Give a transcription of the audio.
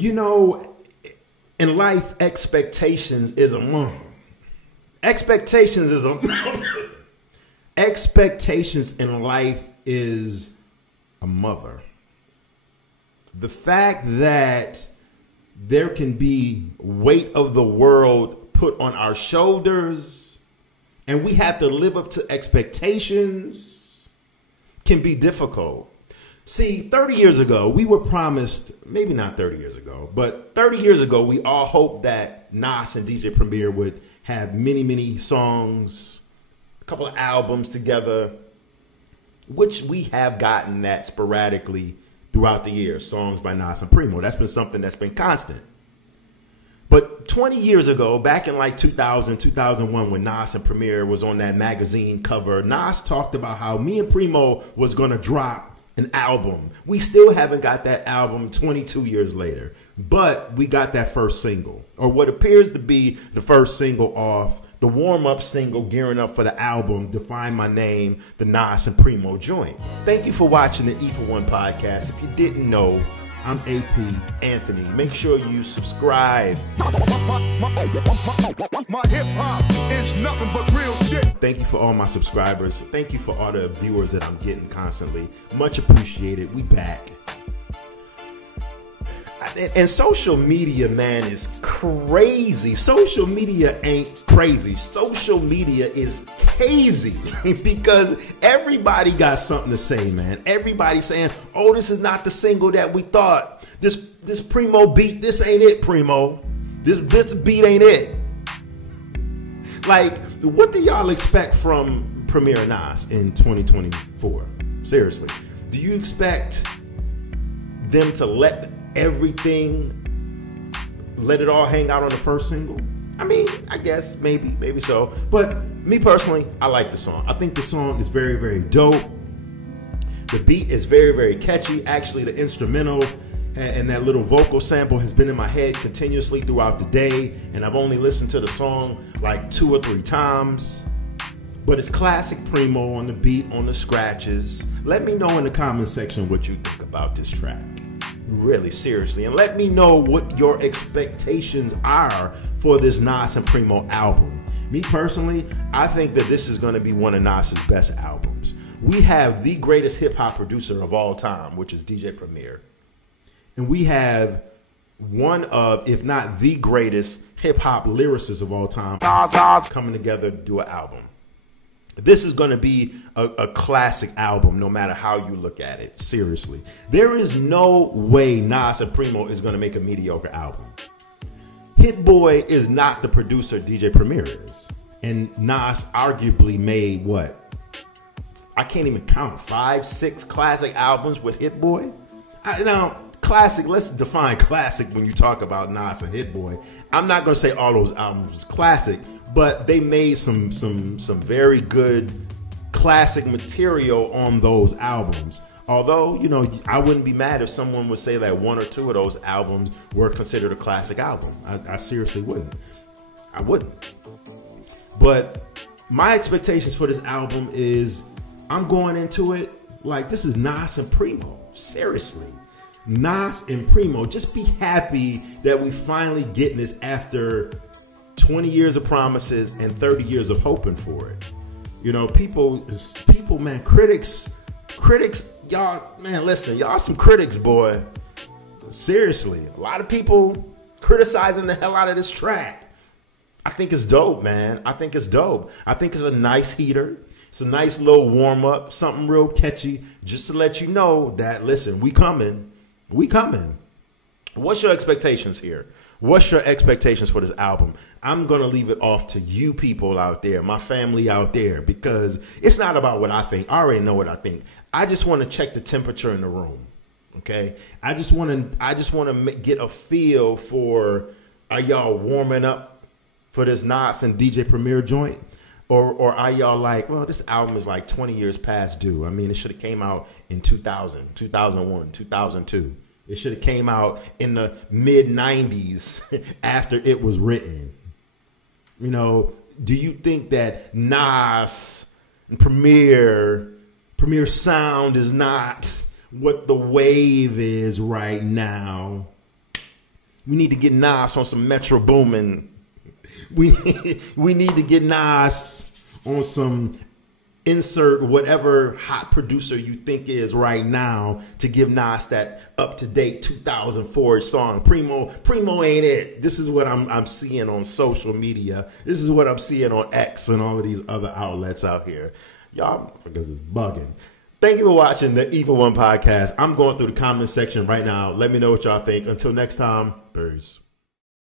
You know, in life, expectations is a expectations is a expectations in life is a mother. The fact that there can be weight of the world put on our shoulders and we have to live up to expectations can be difficult. See, 30 years ago, we were promised, maybe not 30 years ago, but 30 years ago, we all hoped that Nas and DJ Premier would have many, many songs, a couple of albums together, which we have gotten that sporadically throughout the years, songs by Nas and Primo. That's been something that's been constant. But 20 years ago, back in like 2000, 2001, when Nas and Premier was on that magazine cover, Nas talked about how me and Primo was going to drop an album. We still haven't got that album 22 years later, but we got that first single, or what appears to be the first single off the warm-up single gearing up for the album, Define My Name, the Nas and Primo joint. Thank you for watching the E for One podcast. If you didn't know, I'm AP Anthony. Make sure you subscribe. My hip hop is nothing but real shit. Thank you for all my subscribers. Thank you for all the viewers that I'm getting constantly. Much appreciated. We back. And social media, man, is crazy. Social media ain't crazy. Social media is hazy because everybody got something to say, man. Everybody saying, oh, this is not the single that we thought. This Primo beat, this ain't it, Primo. This beat ain't it. Like, what do y'all expect from Premier and Nas in 2024? Seriously. Do you expect them to let it all hang out on the first single? I mean, I guess maybe so. But me personally, I like the song. I think the song is very, very dope. The beat is very, very catchy. Actually, the instrumental and that little vocal sample has been in my head continuously throughout the day, and I've only listened to the song like 2 or 3 times. But it's classic Primo on the beat, on the scratches. Let me know in the comment section what you think about this track. Really, seriously. And let me know what your expectations are for this Nas and Primo album. Me personally, I think that this is going to be one of Nas's best albums. We have the greatest hip-hop producer of all time, which is DJ Premier. And we have one of, if not the greatest hip-hop lyricists of all time, coming together to do an album. This is going to be a classic album, no matter how you look at it. Seriously. There is no way Nas and Primo is going to make a mediocre album. Hit Boy is not the producer DJ Premier is. And Nas arguably made what? I can't even count. 5, 6 classic albums with Hit Boy? Now, classic, let's define classic when you talk about Nas and Hit Boy. I'm not going to say all those albums was classic, but they made some very good classic material on those albums. Although, you know, I wouldn't be mad if someone would say that 1 or 2 of those albums were considered a classic album. I seriously wouldn't. I wouldn't. But my expectations for this album is I'm going into it like this is Nas and Primo. Seriously. Nas and Primo. Just be happy that we finally getting this after 20 years of promises and 30 years of hoping for it. You know, people, man, critics, y'all, man, listen, y'all some critics, boy. Seriously, a lot of people criticizing the hell out of this track. I think it's dope, man. I think it's dope. I think it's a nice heater. It's a nice little warm up, something real catchy, just to let you know that, listen, we coming. We coming. What's your expectations here? What's your expectations for this album? I'm going to leave it off to you people out there, my family out there, because it's not about what I think. I already know what I think. I just want to check the temperature in the room. Okay. I just want to get a feel for, are y'all warming up for this Nas and DJ Premier joint? Or are y'all like, well, this album is like 20 years past due. I mean, it should have came out in 2000, 2001, 2002. It should have came out in the mid-90s after it was written. You know, do you think that Nas and Premier sound is not what the wave is right now? We need to get Nas on some Metro Boomin. We need to get Nas on some insert whatever hot producer you think is right now to give Nas that up-to-date 2004 song. Primo ain't it. This is what I'm seeing on social media. This is what I'm seeing on X and all of these other outlets out here. Y'all, because it's bugging. Thank you for watching the Evil One podcast. I'm going through the comment section right now. Let me know what y'all think. Until next time, peace.